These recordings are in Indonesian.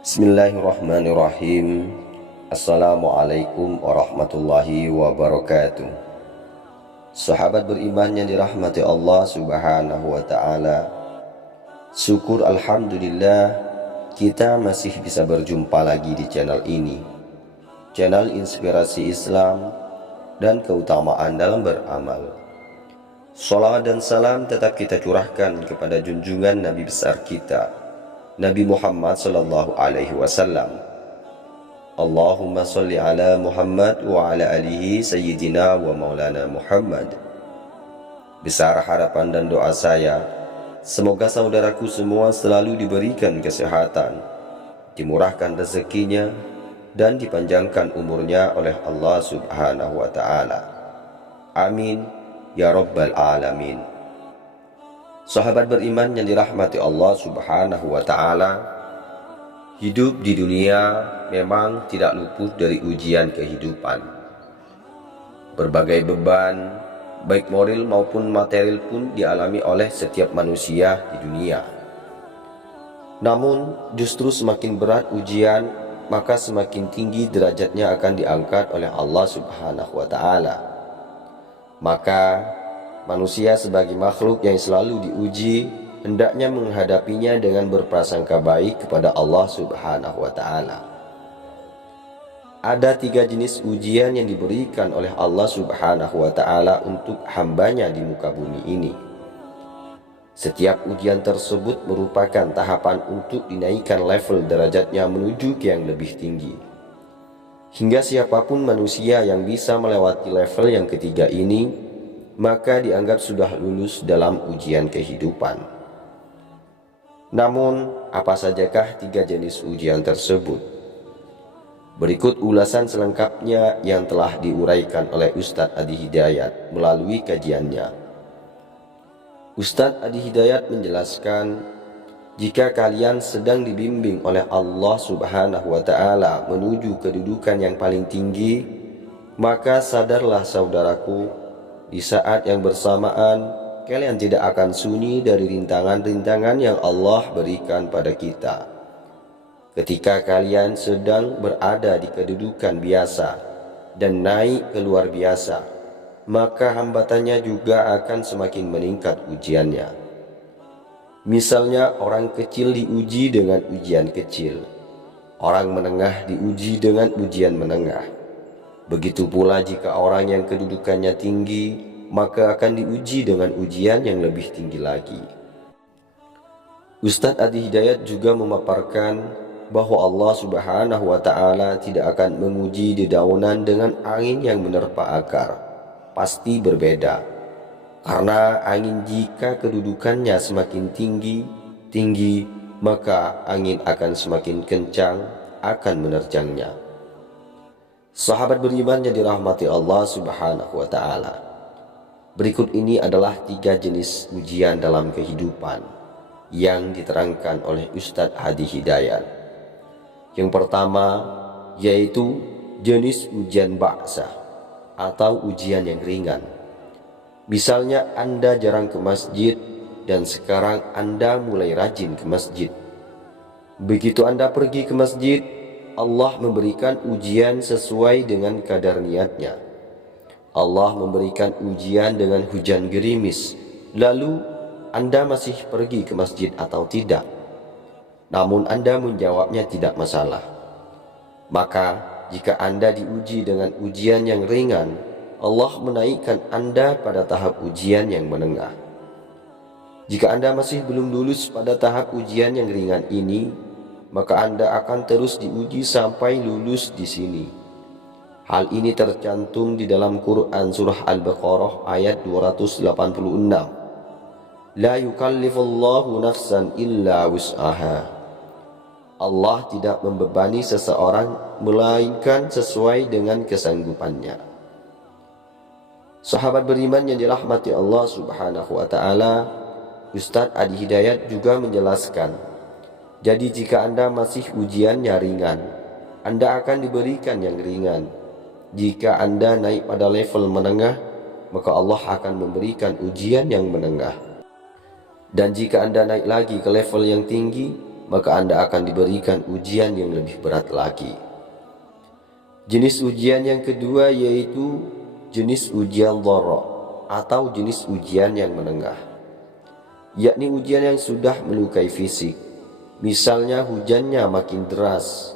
Bismillahirrahmanirrahim. Assalamualaikum warahmatullahi wabarakatuh. Sahabat beriman yang dirahmati Allah subhanahu wa ta'ala, syukur alhamdulillah kita masih bisa berjumpa lagi di channel ini, channel inspirasi Islam dan keutamaan dalam beramal. Salawat dan salam tetap kita curahkan kepada junjungan Nabi besar kita, Nabi Muhammad sallallahu alaihi wasallam. Allahumma salli ala Muhammad wa ala alihi sayyidina wa maulana Muhammad. Besar harapan dan doa saya, semoga saudaraku semua selalu diberikan kesehatan, dimurahkan rezekinya, dan dipanjangkan umurnya oleh Allah subhanahu wa ta'ala. Amin ya rabbal alamin. Sahabat beriman yang dirahmati Allah subhanahu wa ta'ala, hidup di dunia memang tidak luput dari ujian kehidupan. Berbagai beban, baik moral maupun material pun dialami oleh setiap manusia di dunia. Namun justru semakin berat ujian, maka semakin tinggi derajatnya akan diangkat oleh Allah subhanahu wa ta'ala. Maka manusia sebagai makhluk yang selalu diuji, hendaknya menghadapinya dengan berprasangka baik kepada Allah subhanahu wa ta'ala. Ada 3 jenis ujian yang diberikan oleh Allah subhanahu wa ta'ala untuk hambanya di muka bumi ini. Setiap ujian tersebut merupakan tahapan untuk dinaikkan level derajatnya menuju ke yang lebih tinggi. Hingga siapapun manusia yang bisa melewati level yang ketiga ini, maka dianggap sudah lulus dalam ujian kehidupan. Namun, apa sajakah 3 jenis ujian tersebut? Berikut ulasan selengkapnya yang telah diuraikan oleh Ustadz Adi Hidayat melalui kajiannya. Ustadz Adi Hidayat menjelaskan, jika kalian sedang dibimbing oleh Allah subhanahu wa ta'ala menuju kedudukan yang paling tinggi, maka sadarlah saudaraku, di saat yang bersamaan kalian tidak akan sunyi dari rintangan-rintangan yang Allah berikan pada kita. Ketika kalian sedang berada di kedudukan biasa dan naik ke luar biasa, maka hambatannya juga akan semakin meningkat ujiannya. Misalnya orang kecil diuji dengan ujian kecil, orang menengah diuji dengan ujian menengah. Begitu pula jika orang yang kedudukannya tinggi, maka akan diuji dengan ujian yang lebih tinggi lagi. Ustadz Adi Hidayat juga memaparkan bahwa Allah subhanahu wa ta'ala tidak akan menguji dedaunan dengan angin yang menerpa akar. Pasti berbeda. Karena angin jika kedudukannya semakin tinggi, maka angin akan semakin kencang, akan menerjangnya. Sahabat beriman yang dirahmati Allah subhanahu wa ta'ala, berikut ini adalah 3 jenis ujian dalam kehidupan yang diterangkan oleh Ustadz Adi Hidayat. Yang pertama yaitu jenis ujian ba'sah atau ujian yang ringan. Misalnya Anda jarang ke masjid dan sekarang Anda mulai rajin ke masjid. Begitu Anda pergi ke masjid, Allah memberikan ujian sesuai dengan kadar niatnya. Allah memberikan ujian dengan hujan gerimis, lalu Anda masih pergi ke masjid atau tidak? Namun Anda menjawabnya tidak masalah. Maka jika Anda diuji dengan ujian yang ringan, Allah menaikkan Anda pada tahap ujian yang menengah. Jika Anda masih belum lulus pada tahap ujian yang ringan ini, maka Anda akan terus diuji sampai lulus di sini. Hal ini tercantum di dalam Quran surah Al-Baqarah ayat 286. La yukallifullahu nafsan illa wus'aha. Allah tidak membebani seseorang melainkan sesuai dengan kesanggupannya. Sahabat beriman yang dirahmati Allah subhanahu wa ta'ala, Ustadz Adi Hidayat juga menjelaskan, jadi jika Anda masih ujiannya ringan, Anda akan diberikan yang ringan. Jika Anda naik pada level menengah, maka Allah akan memberikan ujian yang menengah. Dan jika Anda naik lagi ke level yang tinggi, maka Anda akan diberikan ujian yang lebih berat lagi. Jenis ujian yang kedua yaitu jenis ujian dharra atau jenis ujian yang menengah, yakni ujian yang sudah melukai fisik. Misalnya hujannya makin deras.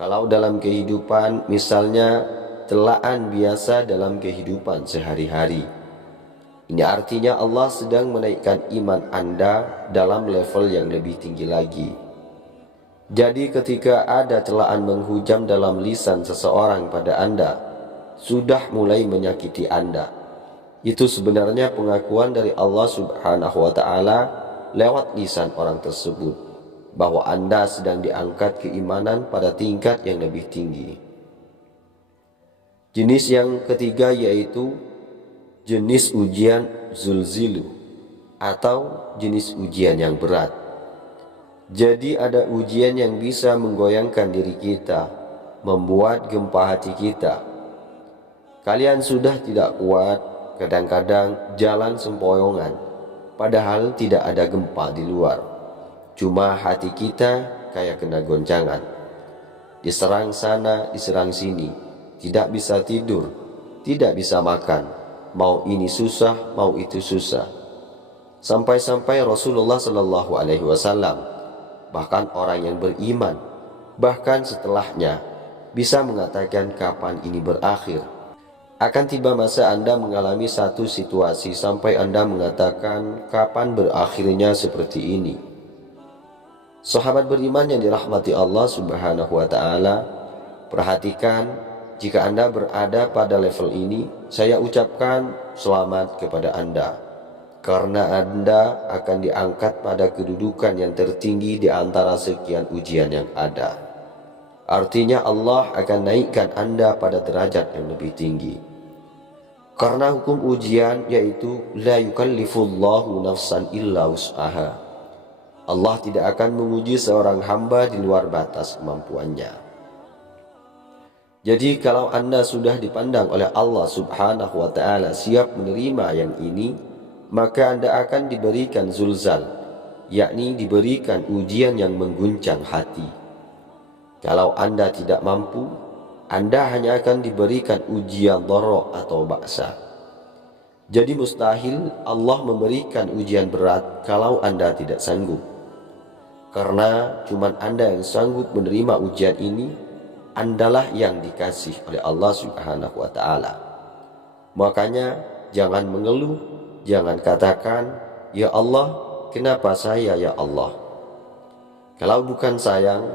Kalau dalam kehidupan, misalnya celaan biasa dalam kehidupan sehari-hari. Ini artinya Allah sedang menaikkan iman Anda dalam level yang lebih tinggi lagi. Jadi ketika ada celaan menghujam dalam lisan seseorang pada Anda, sudah mulai menyakiti Anda. Itu sebenarnya pengakuan dari Allah Subhanahu wa Ta'ala lewat lisan orang tersebut, bahwa Anda sedang diangkat keimanan pada tingkat yang lebih tinggi. Jenis yang ketiga yaitu jenis ujian zulzilu atau jenis ujian yang berat. Jadi ada ujian yang bisa menggoyangkan diri kita, membuat gempa hati kita. Kalian sudah tidak kuat, kadang-kadang jalan sempoyongan, padahal tidak ada gempa di luar. Cuma hati kita kayak kena goncangan. Diserang sana, diserang sini. Tidak bisa tidur, tidak bisa makan. Mau ini susah, mau itu susah. Sampai-sampai Rasulullah Shallallahu Alaihi Wasallam, bahkan orang yang beriman, bahkan setelahnya, bisa mengatakan kapan ini berakhir. Akan tiba masa Anda mengalami satu situasi sampai Anda mengatakan kapan berakhirnya seperti ini. Sahabat beriman yang dirahmati Allah Subhanahu wa Ta'ala, perhatikan, jika Anda berada pada level ini, saya ucapkan selamat kepada Anda, karena Anda akan diangkat pada kedudukan yang tertinggi di antara sekian ujian yang ada. Artinya Allah akan naikkan Anda pada derajat yang lebih tinggi. Karena hukum ujian yaitu la yukallifullahu nafsan illa wus'aha. Allah tidak akan menguji seorang hamba di luar batas kemampuannya. Jadi kalau Anda sudah dipandang oleh Allah Subhanahu wa Ta'ala siap menerima yang ini, maka Anda akan diberikan zulzal, yakni diberikan ujian yang mengguncang hati. Kalau Anda tidak mampu, Anda hanya akan diberikan ujian dharra atau baksa. Jadi mustahil Allah memberikan ujian berat kalau Anda tidak sanggup. Karena cuma Anda yang sanggup menerima ujian ini, Andalah yang dikasih oleh Allah Subhanahu wa Ta'ala. Makanya jangan mengeluh, jangan katakan, "Ya Allah, kenapa saya ya Allah?" Kalau bukan sayang,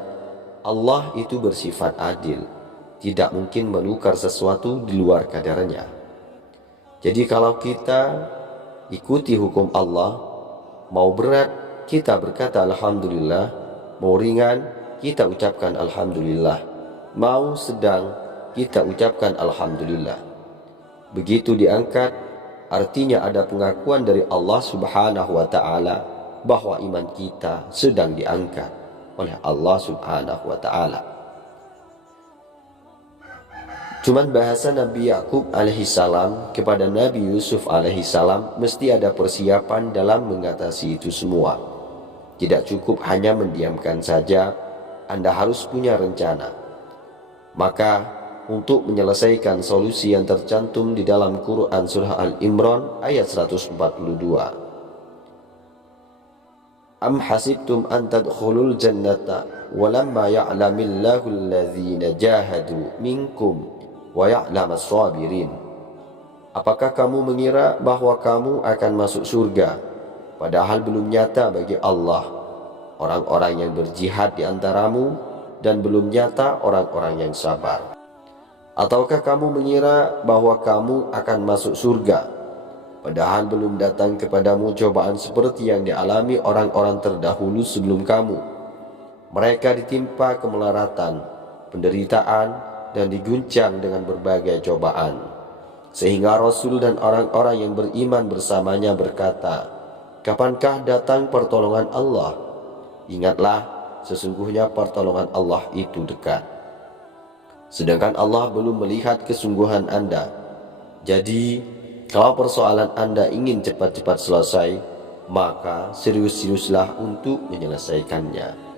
Allah itu bersifat adil, tidak mungkin menukar sesuatu di luar kadarnya. Jadi kalau kita ikuti hukum Allah, mau berat kita berkata alhamdulillah, mau ringan kita ucapkan alhamdulillah, mau sedang kita ucapkan alhamdulillah. Begitu diangkat, artinya ada pengakuan dari Allah Subhanahu wa Ta'ala bahwa iman kita sedang diangkat oleh Allah Subhanahu wa Ta'ala. Cuman bahasa Nabi Yakub alaihissalam kepada Nabi Yusuf alaihissalam mesti ada persiapan dalam mengatasi itu semua. Tidak cukup hanya mendiamkan saja, Anda harus punya rencana. Maka untuk menyelesaikan solusi yang tercantum di dalam Quran Surah Al-Imran ayat 142. Am hasibtum an tadkhulul jannata walamma ya'lamillahu alladhina jahadu minkum wa ya'lamas sabirin. Apakah kamu mengira bahwa kamu akan masuk surga, padahal belum nyata bagi Allah orang-orang yang berjihad di antaramu, dan belum nyata orang-orang yang sabar? Ataukah kamu mengira bahwa kamu akan masuk surga, padahal belum datang kepadamu cobaan seperti yang dialami orang-orang terdahulu sebelum kamu? Mereka ditimpa kemelaratan, penderitaan, dan diguncang dengan berbagai cobaan, sehingga Rasul dan orang-orang yang beriman bersamanya berkata, "Kapankah datang pertolongan Allah?" Ingatlah, sesungguhnya pertolongan Allah itu dekat. Sedangkan Allah belum melihat kesungguhan Anda. Jadi, kalau persoalan Anda ingin cepat-cepat selesai, maka serius-seriuslah untuk menyelesaikannya.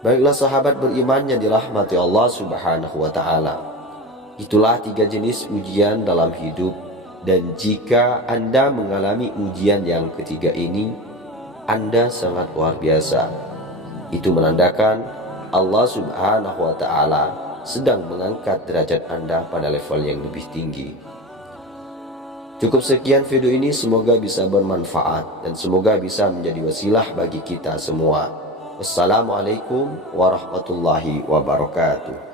Baiklah sahabat beriman yang dirahmati Allah Subhanahu wa Ta'ala, itulah 3 jenis ujian dalam hidup, dan jika Anda mengalami ujian yang ketiga ini, Anda sangat luar biasa. Itu menandakan Allah Subhanahu wa Ta'ala sedang mengangkat derajat Anda pada level yang lebih tinggi. Cukup sekian video ini, semoga bisa bermanfaat dan semoga bisa menjadi wasilah bagi kita semua. Wassalamualaikum warahmatullahi wabarakatuh.